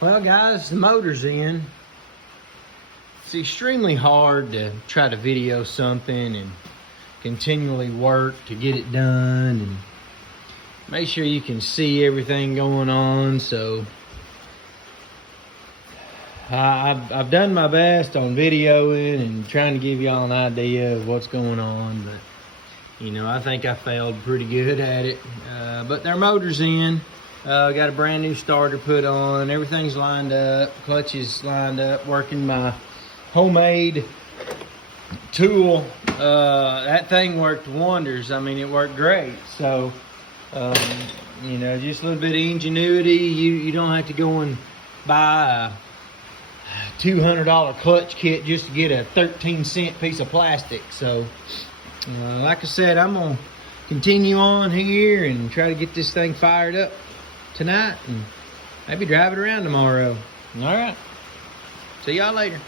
Well guys, the motor's in. It's extremely hard to try to video something and continually work to get it done and make sure you can see everything going on. So I've done my best on videoing and trying to give y'all an idea of what's going on, but you know, I think I failed pretty good at it. But their motor's in. Got a brand new starter put on. Everything's lined up. Clutch is lined up. Working my homemade tool. That thing worked wonders. I mean, it worked great. So, you know, just a little bit of ingenuity. You don't have to go and buy a $200 clutch kit just to get a 13-cent piece of plastic. So, like I said, I'm gonna continue on here and try to get this thing fired up tonight and maybe drive it around tomorrow. All right, see y'all later.